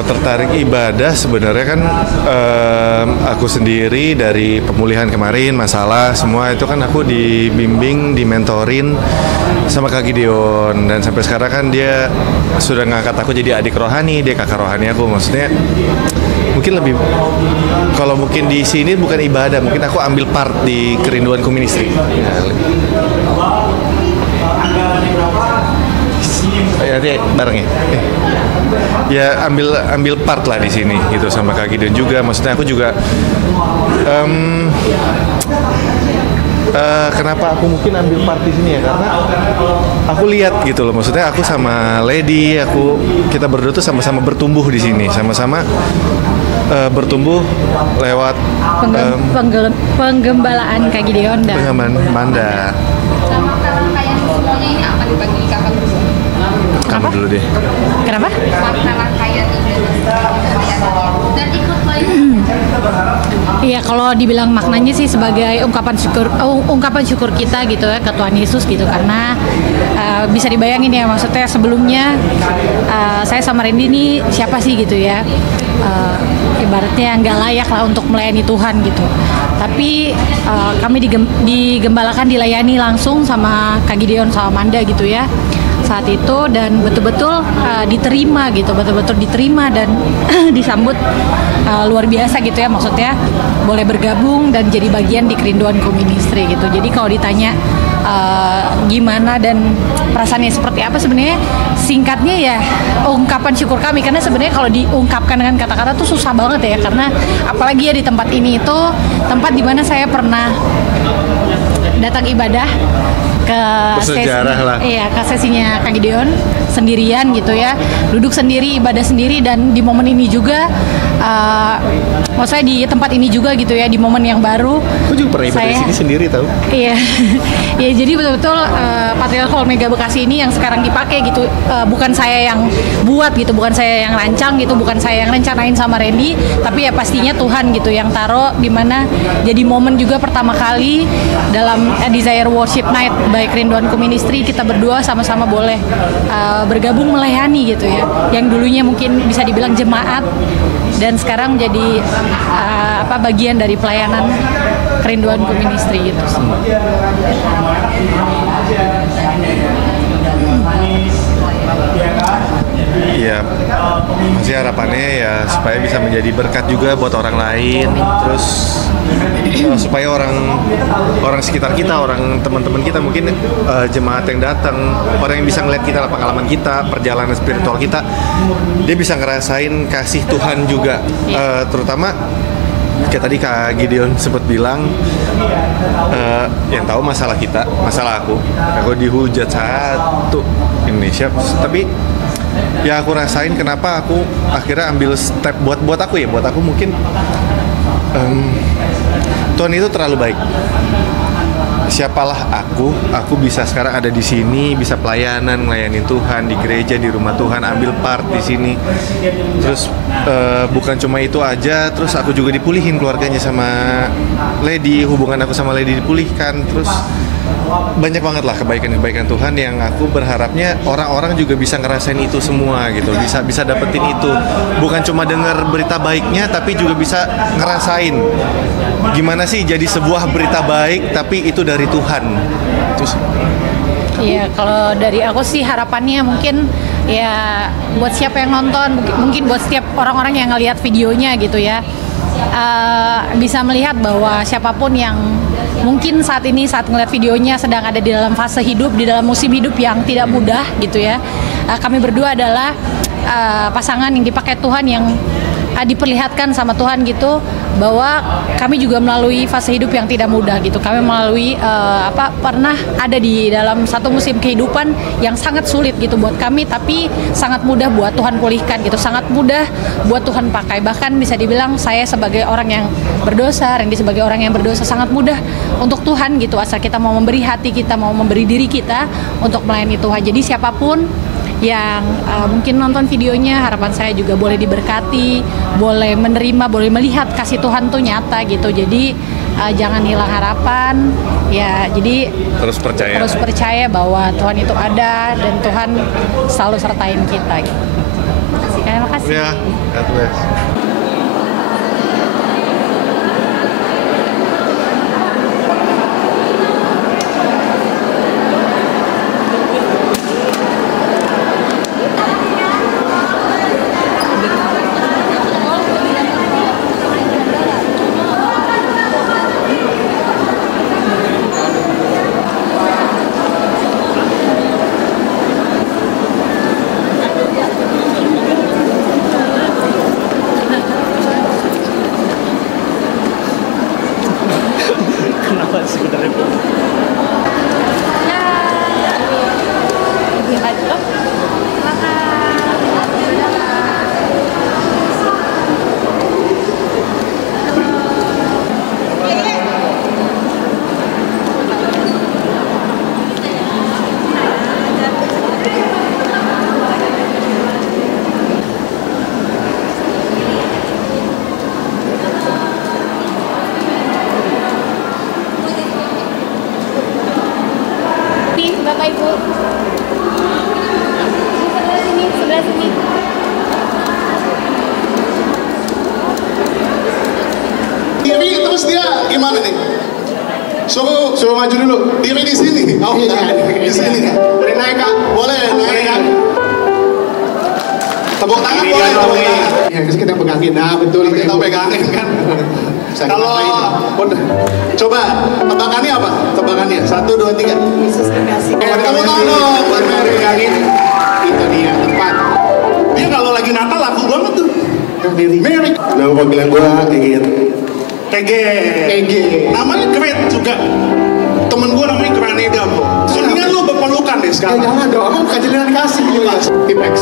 Kalau tertarik ibadah sebenarnya kan aku sendiri dari pemulihan kemarin masalah semua itu kan aku dibimbing, dimentorin sama Kak Gideon, dan sampai sekarang kan dia sudah ngangkat aku jadi adik rohani, dia kakak rohani aku. Maksudnya mungkin lebih, kalau mungkin di sini bukan ibadah, mungkin aku ambil part di Kerinduanku Ministry. Ya, bareng ya. Ya ambil part lah di sini gitu sama Kak Gideon juga. Maksudnya aku juga kenapa aku mungkin ambil part di sini ya, karena aku lihat gitu loh. Maksudnya aku sama Lady, kita berdua tuh sama-sama bertumbuh di sini, sama-sama bertumbuh lewat penggembalaan Kak Gideon dan penggembalaan Manda. Sama rangkaian semuanya ini apa dibagi kakak berdua? Kamu dulu deh. Kenapa? Makna rangkaian dan ikut lagi. Iya, kalau dibilang maknanya sih sebagai ungkapan syukur kita gitu ya ke Tuhan Yesus gitu, karena bisa dibayangin ya, maksudnya sebelumnya saya sama Randy ini siapa sih gitu ya, ibaratnya nggak layak lah untuk melayani Tuhan gitu. Tapi kami digembalakan, dilayani langsung sama Kak Gideon sama Manda gitu ya saat itu, dan betul-betul diterima gitu, betul-betul diterima dan disambut luar biasa gitu ya. Maksudnya boleh bergabung dan jadi bagian di Kerinduanku Ministry gitu. Jadi kalau ditanya gimana dan perasaannya seperti apa, sebenarnya singkatnya ya ungkapan syukur kami, karena sebenarnya kalau diungkapkan dengan kata-kata tuh susah banget ya, karena apalagi ya di tempat ini itu tempat di mana saya pernah datang ibadah ke sesinya Kak Gideon sendirian gitu ya, duduk sendiri, ibadah sendiri, dan di momen ini juga maksudnya di tempat ini juga gitu ya, di momen yang baru. Aku juga pernah ibadah di sini sendiri tau. Iya. Ya, jadi betul-betul Patriarch Hall Mega Bekasi ini yang sekarang dipakai gitu, bukan saya yang buat gitu, bukan saya yang rancang gitu, bukan saya yang rencanain sama Randy, tapi ya pastinya Tuhan gitu yang taruh di mana jadi momen juga pertama kali dalam Desire Worship Night by Kerinduanku Ministry kita berdua sama-sama boleh bergabung melayani gitu ya, yang dulunya mungkin bisa dibilang jemaat dan sekarang jadi bagian dari pelayanan Kerinduanku Ministry gitu. Iya, masih harapannya ya supaya bisa menjadi berkat juga buat orang lain, terus supaya orang sekitar kita, orang teman-teman kita, mungkin jemaat yang datang, orang yang bisa ngeliat kita, pengalaman kita, perjalanan spiritual kita, dia bisa ngerasain kasih Tuhan juga, terutama kayak tadi Kak Gideon sempat bilang, yang tahu masalah kita, masalah aku dihujat satu Indonesia, tapi ya aku rasain kenapa aku akhirnya ambil step buat aku mungkin Tuhan itu terlalu baik. Siapalah aku bisa sekarang ada di sini, bisa pelayanan, ngelayanin Tuhan di gereja, di rumah Tuhan, ambil part di sini. Terus bukan cuma itu aja, terus aku juga dipulihin keluarganya sama Lady, hubungan aku sama Lady dipulihkan, terus banyak banget lah kebaikan-kebaikan Tuhan yang aku berharapnya orang-orang juga bisa ngerasain itu semua gitu, bisa dapetin itu, bukan cuma dengar berita baiknya tapi juga bisa ngerasain gimana sih jadi sebuah berita baik tapi itu dari Tuhan. Terus iya, kalau dari aku sih harapannya mungkin ya buat siapa yang nonton, mungkin buat setiap orang-orang yang ngelihat videonya gitu ya, bisa melihat bahwa siapapun yang mungkin saat ngeliat videonya sedang ada di dalam fase hidup, di dalam musim hidup yang tidak mudah gitu ya. Kami berdua adalah pasangan yang dipakai Tuhan, yang diperlihatkan sama Tuhan gitu, bahwa kami juga melalui fase hidup yang tidak mudah gitu. Kami melalui pernah ada di dalam satu musim kehidupan yang sangat sulit gitu buat kami, tapi sangat mudah buat Tuhan pulihkan gitu, sangat mudah buat Tuhan pakai. Bahkan bisa dibilang saya sebagai orang yang berdosa, Randy sebagai orang yang berdosa, sangat mudah untuk Tuhan gitu, asal kita mau memberi hati kita, mau memberi diri kita untuk melayani Tuhan. Jadi siapapun yang mungkin nonton videonya, harapan saya juga boleh diberkati, boleh menerima, boleh melihat kasih Tuhan tuh nyata gitu. Jadi jangan hilang harapan ya, jadi terus percaya bahwa Tuhan itu ada dan Tuhan selalu sertain kita gitu. Terima kasih. Ya, God bless. Bapak Ibu. Sebelah sini. Diri terus dia gimana nih? Suruh maju dulu. Diri di sini. Oh, di sini. Boleh naik Kak? Boleh naik Kak. Tepuk tangan boleh, tepuk tangan. Ya, kita pegangin, nah betul. Kita pegangin kan. Kalau coba tebakannya apa? Tebakannya 1, 2, 3. Yesus kekasih. Tepuk tangan dong buat Mary. Pegangin. Itu dia tepat. Dia kalau lagi Natal laku banget tuh. Mary. Nama panggilan gua Egit. EG. Namanya Great juga. Temen gua namanya Graneda bro. Mendingan lu berpelukan deh sekarang. Jangan dong, emang bukan jalinan kasih. Tipex.